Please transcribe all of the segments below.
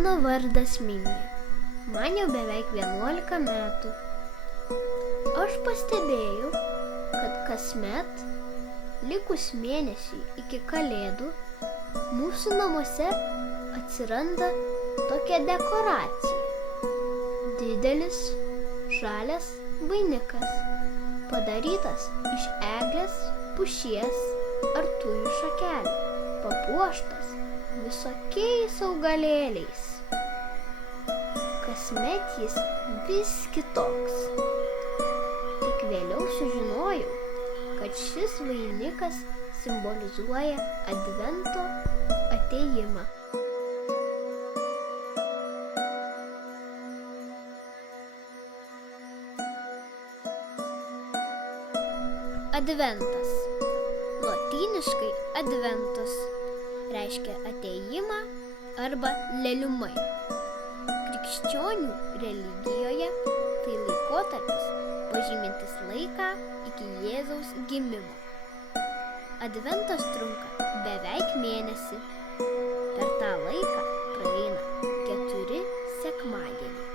Mano vardas Minija. Man jau beveik 11 metų. Aš pastebėjau, kad kasmet, likus mėnesiui iki Kalėdų, mūsų namuose atsiranda tokia dekoracija. Didelis, žalias vainikas, padarytas iš eglės, pušies ar tujų šakelių, papuoštas visokiais augalėliais. Kasmet jis vis kitoks. Tik vėliau sužinojau, kad šis vainikas simbolizuoja Advento atėjimą. Adventas. Lotyniškai adventus reiškia atėjimą arba leliumai. Krikščionių religijoje tai laikotarpis pažymintis laiką iki Jėzaus gimimo. Adventas trunka beveik mėnesį. Per tą laiką praeina 4 sekmadieniai.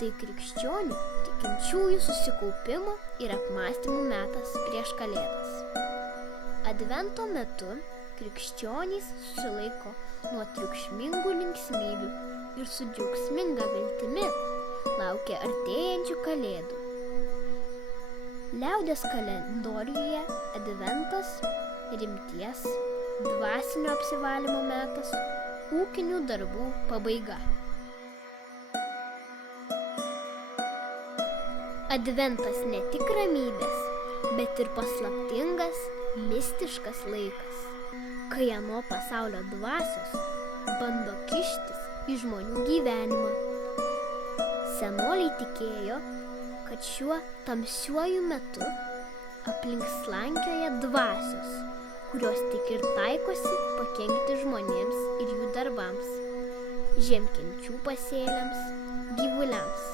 Tai krikščionių tikinčiųjų susikaupimo ir apmąstymų metas prieš Kalėdas. Advento metu krikščionys susilaiko nuo triukšmingų linksmybių ir su džiaugsminga viltimi laukia artėjančių Kalėdų. Liaudies kalendoriuje Adventas rimties, dvasinio apsivalymo metas, ūkinių darbų pabaiga. Adventas ne tik ramybės, bet ir paslaptingas, mistiškas laikas, kai ano pasaulio dvasios bando kištis į žmonių gyvenimą. Senoliai tikėjo, kad šiuo tamsiuoju metu aplink slankioja dvasios, kurios tik ir taikosi pakenkti žmonėms ir jų darbams, žiemkenčių pasėliams, gyvuliams.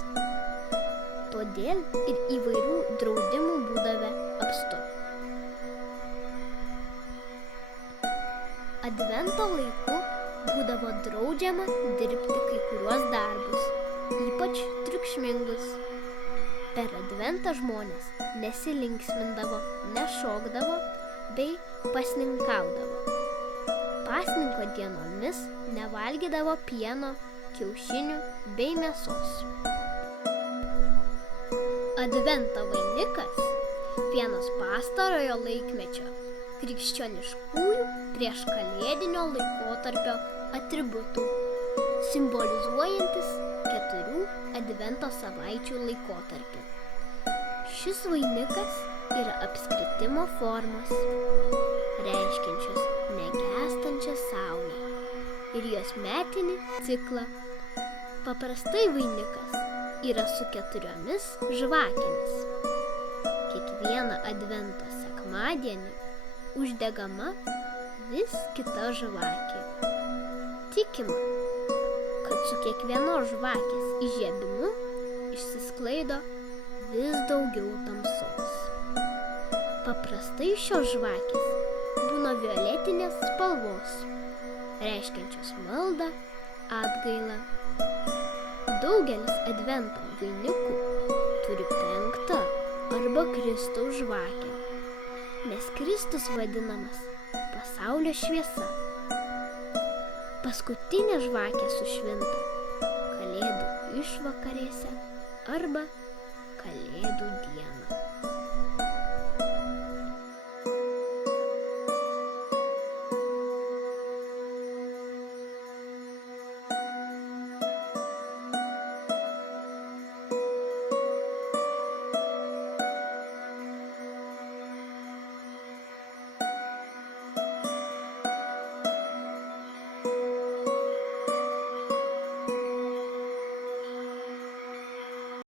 Todėl ir įvairių draudimų būdavo apstu. Advento laiku būdavo draudžiama dirbti kai kuriuos darbus, ypač triukšmingus. Per Adventą žmonės nesilinksmindavo, nešokdavo bei pasninkaudavo. Pasninko dienomis nevalgydavo pieno, kiaušinių bei mėsos. Advento vainikas vienas pastarojo laikmečio krikščioniškųjų prieš kalėdinio laikotarpio atributų, simbolizuojantis 4 Advento savaičių laikotarpį. Šis vainikas yra apskritimo formos, reiškiančios negęstančią saulę ir jos metinį ciklą. Paprastai vainikas yra su 4 žvakėmis. Kiekvieną Advento sekmadienį uždegama vis kita žvakė. Tikima, kad su kiekvienos žvakės įžiebimu išsisklaido vis daugiau tamsos. Paprastai šios žvakės būna violetinės spalvos, reiškiančios maldą, atgailą. Daugelis Advento vainikų turi 5 arba Kristaus žvakę, nes Kristus vadinamas pasaulio šviesa. Paskutinė žvakė sušvinta Kalėdų išvakarėse arba Kalėdų dieną.